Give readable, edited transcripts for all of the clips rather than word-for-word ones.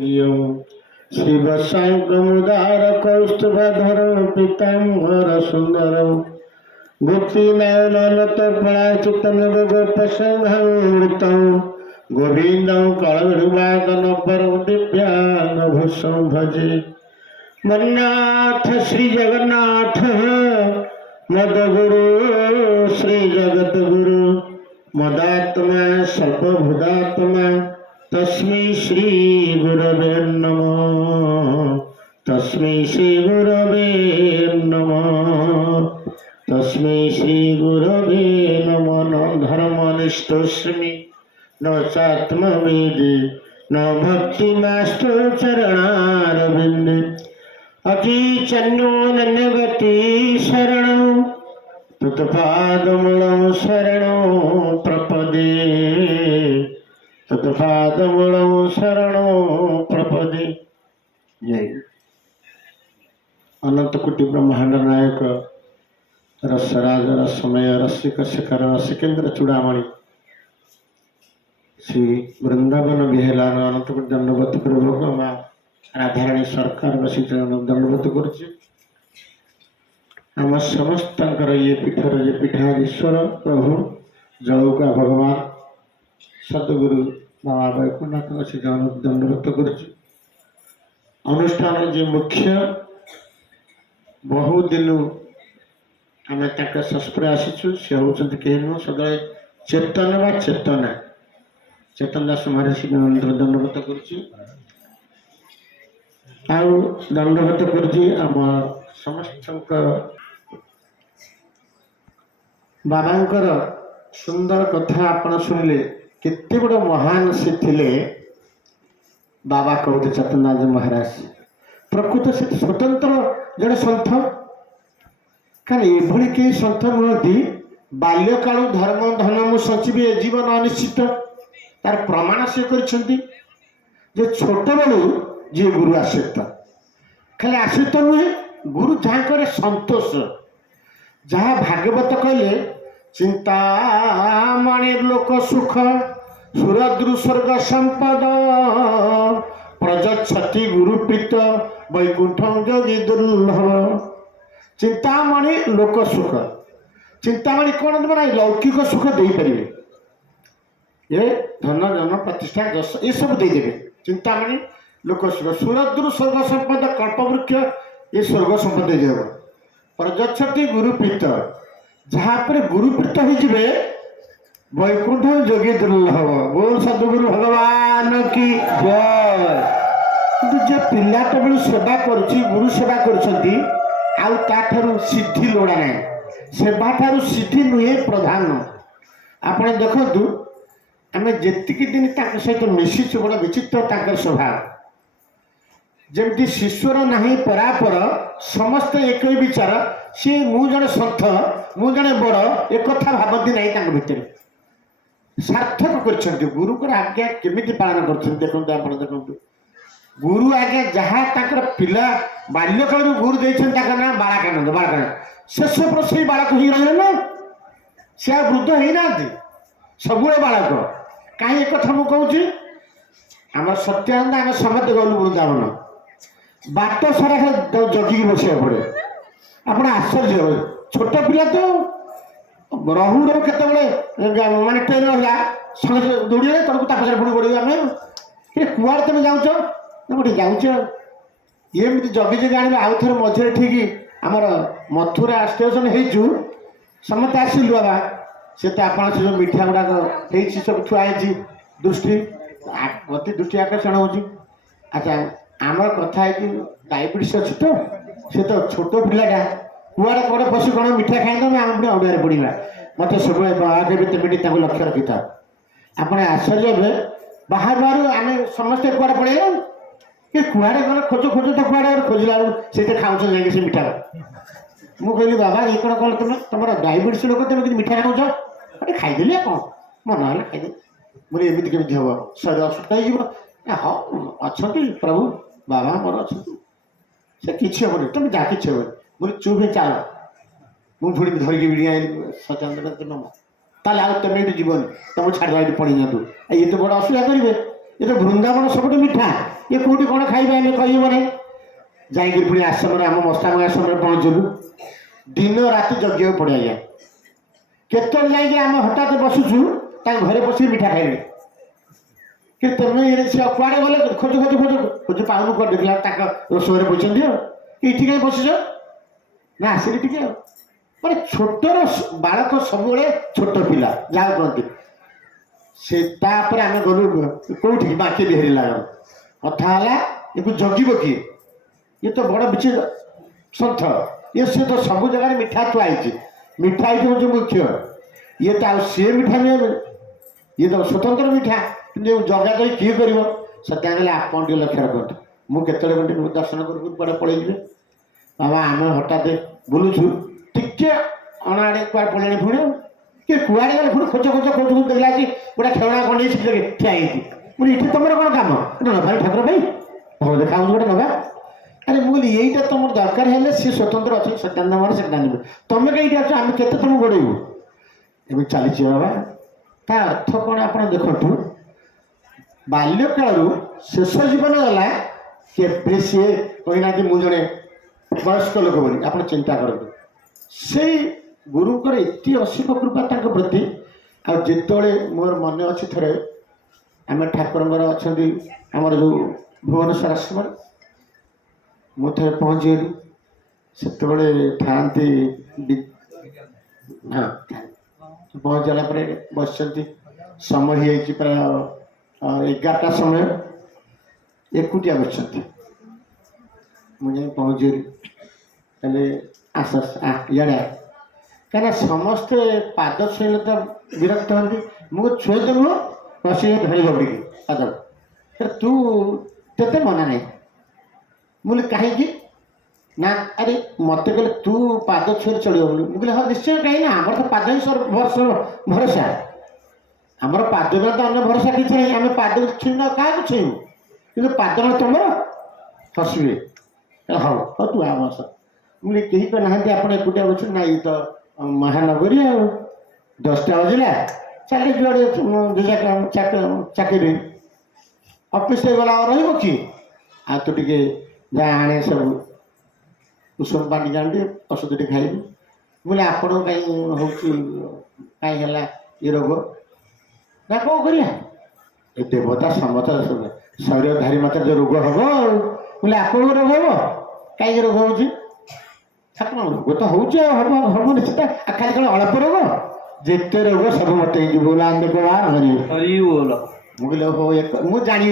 शिव शंकुमुदार कौस्तुभधर पीताम्बर सुंदर गोपी नयनलतपलाचितनव गोपसंहृतं गोविन्दं कलगरुवादन परम दिव्याङ्गभूषं भजे। मन्नाथ श्री जगन्नाथ मदगुरु श्री जगद्गुरु मदात्मा सर्वभूतात्मा तस्मै श्री गुरवे नमः। तस्मै श्री गुरवे नमः। तस्मै श्री गुरवे नमः। न धर्मनिष्ठोऽस्मि न चात्मवेदी न भक्तिमास्तु चरणारविन्दे अतिचन्योनन्यगति शरणं तत्पादमूलं शरणं प्रपदे। तत्पादमूलं शरणं प्रपदे। जय अनंतकोटि ब्रह्मांड नायक रसराज रसमय रसिक शेखर रसिकेन्द्र चूड़ामणि श्री वृंदावन विहेलान अनंतकोटि दंडवत पूर्वक माँ राधाराणी सरकार बसी दंडवत कर समस्त ये पीठर ये पीठाधीश्वर प्रभु जलौका भगवान सदगुरु बाबा वैकुंठनाथ बसी दंडवत कर अनुष्ठान जे मुख्य बहु दिन आम संस्पर्श आसीचु सी हूँ कहीं नुह सदा चेतन बा चेतना चेतन दास महर्षि दंडवत कर दंडवत कर समस्त बाबांकर सुंदर कथा आपण शुणिले केते बड़ महान से थिले बाबा कहते चेतनदास महाराज प्रकृत से स्वतंत्र जड़े सन्थ कारण एभली कई सन्थ नुहति बाल्यकाल धर्म धन मु सचिबे जीवन अनिश्चित तार प्रमाण से कर छोट बेलू जी गुरु आश्रित खाली आश्रित नुहे गुरु जहाँ करे संतोष जहाँ भागवत कहले चिंतामणि लोक सुख सुरद्रु स्वर्ग संपद प्रजच्छति गुरुप्रीत वैकुंठं जोगी दुर्लभ। चिंतामणि लोक सुख चिंतामणि कौन बना लौकिक सुख दे पारे ये धन जन प्रतिष्ठा जस ये सब देदेवे चिंतामणि लोक सुख सुरद्रु स्वर्ग संपद कल्पवृक्ष ये स्वर्ग संपद देव प्रजच्छति गुरुप्रीत जहाँ पर गुरुप्रीत हो वैकुंठ जोगी दुर्लभ। बोल सदगुरु भगवान की जय। जे पिलाट बेलू सेवा करुच्ची गुरु सेवा करुछंती आउ ताठारु सिद्धि लोड़ा ना सेवा ठारु सिद्धि नुहे प्रधान आपण देखु आम जेतिकी दिन सहित मिशिचु बड़ विचित्र ताकर स्वभाव जमती शिष्यर नहीं परापर समस्त एक विचार सी मु जड़े सन्थ मु जड़े बड़ एक कथा भावती ना भितर सार्थक कर गुरु को आज्ञा केमी पालन कर देखो देखो गुरु आज्ञा जहाँ पिला बाल्यकाल गुरु देना बालाकानंद बालाकानंद शेष से बालक ही रहे ना सी वृद्ध हो ना सब बालक कहीं एक कथा मुझे आम सत्यानंद आम समस्त गलु वृंदावन बाट सारा जगिकी बसा पड़े आप आश्चर्य हो छोट पिला तो रहू रहू केत माने ट्रेन रहा संगे दौड़े तुमको पचार पुणी पड़े आम कुआड़े तुम जाऊच गोटे जाऊच एमती जगि जगि आने आउ थे मझे ठीक आमर मथुरा स्टेशन हो समस्त आसिलु बाबा से तो आप जो मिठा गुड़ाक सब थुआई दृष्टि अति दृष्टि आकर्षण हो। अच्छा आमर कथा है डायबिटीज अच्छी तो सी तो छोट पिलाटा कुआड़े कौड़े पशु कौन मिठा खाई आम पुणी अड़िया पड़ा मत सब मिट्टी लक्ष्य रखी था आप आश्चर्य हे बाहर बाहर आम समस्ते कुआड़े पड़े ये कुआड़े गले खोज खोज तो कुआड़े खोजला से खाऊस जाए से मिठा मुझे कहली बाबा ये कौन कल तुम तुम डायबिटीज लोक तुम कि मिठा खाऊच अरे खाईदेली कौन मन है खाईदे मुझे एमती केमी हम शरीर असुस्थ हो हाँ अच्छा प्रभु बाबा मोर अच्छा से किसी हेनी तुम जहाँ कि हेनी मुझे चुप ही चाल मुझे पुणी धरिकी भिड़ी आई सत्यानंद ताल तुम ये जीवन तुमको छाड़ पड़ी जातु ये तो बड़ा असुविधा करेंगे ये तो वृंदावन सब मिठा ये कौटी कौन खाइबे आम कहबे जाइए पुणी आश्रम आम मस्तांग आश्रम पहुँचलु दिन राति जज्ञ पड़े आज्ञा केतल जाइए आम हठात बसुचु घरे बस मिठा खाइबे कि तुम्हें कुआड़े गले खोज खोज खोज खोज पाऊनु कर देखला रसोई बसंती ये कहीं बस ना आसिली टे मैं छोटर बालक सब छोट पिला जहाँ कहते से आम गलु कौटी बाकी बिहारी लगा कथा ये जगिब किए ये तो बड़ बिच सन्थ ये सी तो सब जगह मिठा थुआई मिठा हूँ मुख्य ये तो सी मिठा नहीं ये तो स्वतंत्र मिठा कि जगह तो किए कर सत्या आप लक्ष्य रखते मुझे दर्शन कर पड़े बाबा आम हठात बुलुचु टिके अणाड़े कुआ पड़े पुणी कि कुआड़े गले पुणी खोज खोज खोज खोज देखला कि गोटे खेलना कौन ठिया मुझे ये तुम कौन कम नभा ठाकुर भाई भगवत देखा गोटे नभा अरे मुझे यहीटा तुम दरकार है सी स्वतंत्र अच्छे सत्यानंद से तुम कहीं आस आम के तुम गोड़ेबू एवं चली बाबा ता अर्थ कौन आप देखु बाल्यकाल शेष जीवन गला के सी कहना कि मुझे जड़े वयस्क लोक बोली आप चिंता करते से गुरुकर एति असीम कृपा प्रति आते मोर मन अच्छी थे आम ठाकुर अच्छा आमर जो भुवनेश्वर आश्रम मुझे पहुँचीगली से था हाँ पहुँचला बस समय हो प्राय 11टा समय एकुटिया बस मुझे पहुँचीगली आस इे कहीं समस्ते पाद छुईले तो विरक्त हमें मुझे छुए तो नुह बस धरी बड़ी पाद तू ते मना नहीं मुझे कहीं ना अरे मत कहले तू पाद छुए चढ़ो बोले हाँ निश्चय कहीं ना आम तो पाद ही भरोसा आमर पाद में तो अन्य भरोसा किसी नहीं आम पाद छुईन क्या छुईबू कि पाद तुम फसबे हाँ हाँ तू आ बस मुझे कहीं तो नहांती आप एकुटिया बस ना ये तो महानगरी आ 10टा बजला चल जुआड़े चाकरी ऑफिस गला रही आ तू टे जहाँ आने सब कुसुम पानी जानी औषध टे खाइबी बोले आपण कहीं हूँ कहीं ये रोग ना कौन कर देवता समत शरीरधारी मत जो रोग हम बोले आपण रोग हम कहीं रोग हो रोग तो हम निश्चित खाली कौन अल्प रोग जिते रोग सब मत बोला मुझे हो मुझे जानी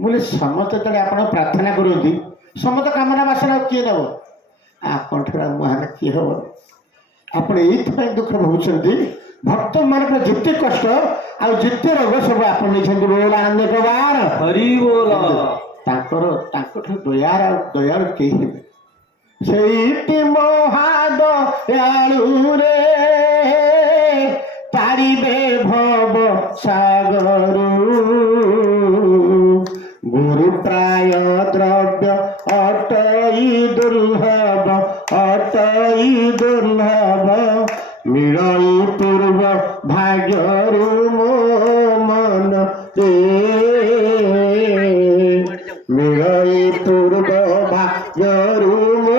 मुझे समस्त जो आप प्रार्थना करती समस्त कामना बासना किए दब आपन महान किए हम आप दुख भोगुंट भक्त मान जिते कष्ट आते रोग सब आप बोल आनंद कबार दयार दयालु कहीं से महादयालु रे तारिबे भव सागर गुरु प्राय द्रव्य अटई दुर्लभ मिलई पूर्व भाग्यरु मो मन रे मिलई पूर्व भाग्यरु मो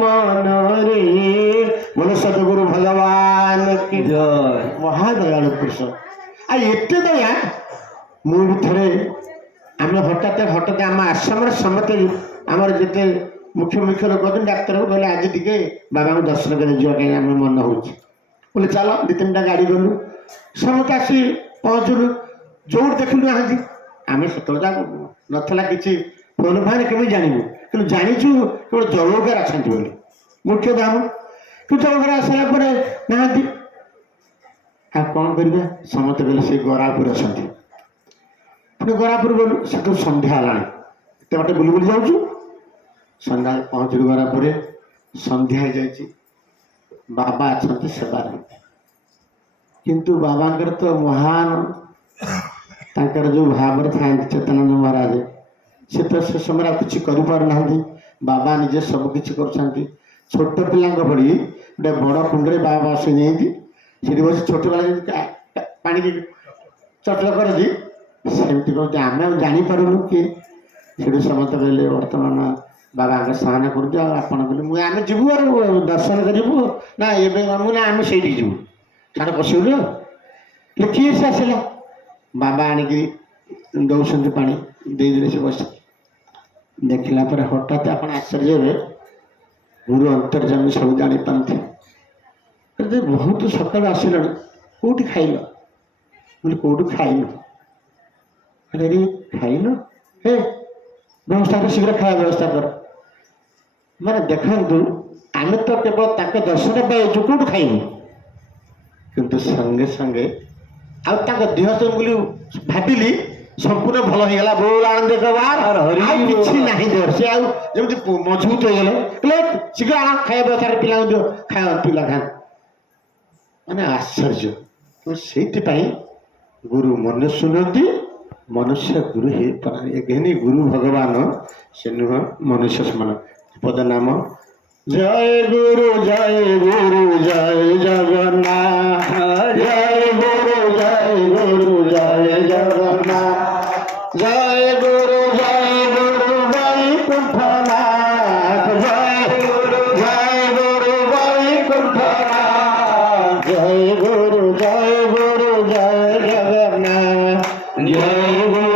मन रे बोलो सदगुरु भगवान की जय महादयालु पुरुष एत दया मुझे आम हठात आम आश्रम समते आमर जिते मुख्य मुख्य लोग कहते डाक्तर को कहले आज टे बाबा को दर्शन कर कहीं आम मन हो बोले चल 2-3टा गाड़ी गलु समस्त आसी पहुँचलु जो देखलु ना आम से नाला कि फोन फान केमी जानू कि जाचु केवल जलौकार अच्छा बोली मुख्य धाम कि जलौकार आसार ना कौन करवा समस्त कहले से गरापुर अच्छा पुणी गरापुर गलु से तो संध्या है बाटे बुली बुली जाऊँ संध्या पहुँचलु गरापुर संध्या हो जाए बाबा अच्छा सेवार किंतु बाबांकर तो महान तांकर जो भाव था चेतनानंद महाराज से तो से समय किसी करना बाबा निजे सबकि कर छोट पिला भरी गोटे बड़ कुंडे बाबा बस बस छोट पिला पा की चटल करती ସେମିତି କହୁଛି ଆମେ ଆଉ ଜାଣିପାରୁନୁ କିଏ। ସେଠୁ ସମସ୍ତେ କହିଲେ ବର୍ତ୍ତମାନ ବାବାଙ୍କ ସ୍ନାନ କରୁଛୁ ଆଉ ଆପଣ କହିଲେ ମୁଁ ଆମେ ଯିବୁ ଆଉ ଦର୍ଶନ କରିବୁ ନା ଏବେ ମୁଁ ନା ଆମେ ସେଇଠିକି ଯିବୁ ସାର ପଶିବୁ ହେଲେ କିଏ ସେ ଆସିଲା ବାବା ଆଣିକି ଦଉଛନ୍ତି ପାଣି ଦେଇଦେଲେ ସେ ବସି ଦେଖିଲା ପରେ ହଠାତ୍ ଆପଣ ଆଶ୍ଚର୍ଯ୍ୟ ହେବେ ଗୁରୁ ଅନ୍ତର୍ଯାମୀ ସବୁ ଜାଣିପାରନ୍ତି। ବହୁତ ସକାଳୁ ଆସିଲାଣି କୋଉଠି ଖାଇଲ ବୋଲି କୋଉଠି ଖାଇନୁ ଖାଇନୁ ହେ ବ୍ୟବସ୍ଥା କର ଶୀଘ୍ର ଖାଇବା ବ୍ୟବସ୍ଥା କର। ମାନେ ଦେଖନ୍ତୁ ଆମେ ତ କେବଳ ତାଙ୍କ ଦର୍ଶନ ପାଇଛୁ କୋଉଠୁ ଖାଇବୁ କିନ୍ତୁ ସଙ୍ଗେ ସଙ୍ଗେ ଆଉ ତାଙ୍କ ଦେହ ତ ବୋଲି ଭାବିଲି ସମ୍ପୂର୍ଣ୍ଣ ଭଲ ହେଇଗଲା ବୋଲ ଆନନ୍ଦ ଆଉ କିଛି ନାହିଁ ଦେହ ସେ ଆଉ ଯେମିତି ମଜବୁତ ହେଇଗଲେ ଶୀଘ୍ର ଆଣ ଖାଇବା ବ୍ୟବସ୍ଥାରେ ପିଲାଙ୍କୁ ଦିଅ ଖାଇବା ପିଲା ଖାଆନ୍ତି ମାନେ ଆଶ୍ଚର୍ଯ୍ୟ। ସେଇଥିପାଇଁ ଗୁରୁ ମନୁଷ୍ୟ ଶୁଣନ୍ତି ମନୁଷ୍ୟ ଗୁରୁ ହେଇପାରେ ଗୁରୁ ଭଗବାନ ସେ ନୁହଁ ମନୁଷ୍ୟ ସମାନ। ପଦ ନାମ ଜୟ ଗୁରୁ ଜୟ ଗୁରୁ ଜୟ ଜଗନ୍ନାଥ ଜୟ ଗୁରୁ ଜୟ ଗୁରୁ ଜୟ ଜଗନ୍ନାଥ ଜୟ ଗୁରୁ ବୈକୁଣ୍ଠନାଥ ଜୟ ଗୁରୁ ବୈକୁଣ୍ଠନାଥ ଜୟ ଗୁରୁ ଜୟ ଜଗନ୍ନାଥ ଜୟ ଗୁରୁ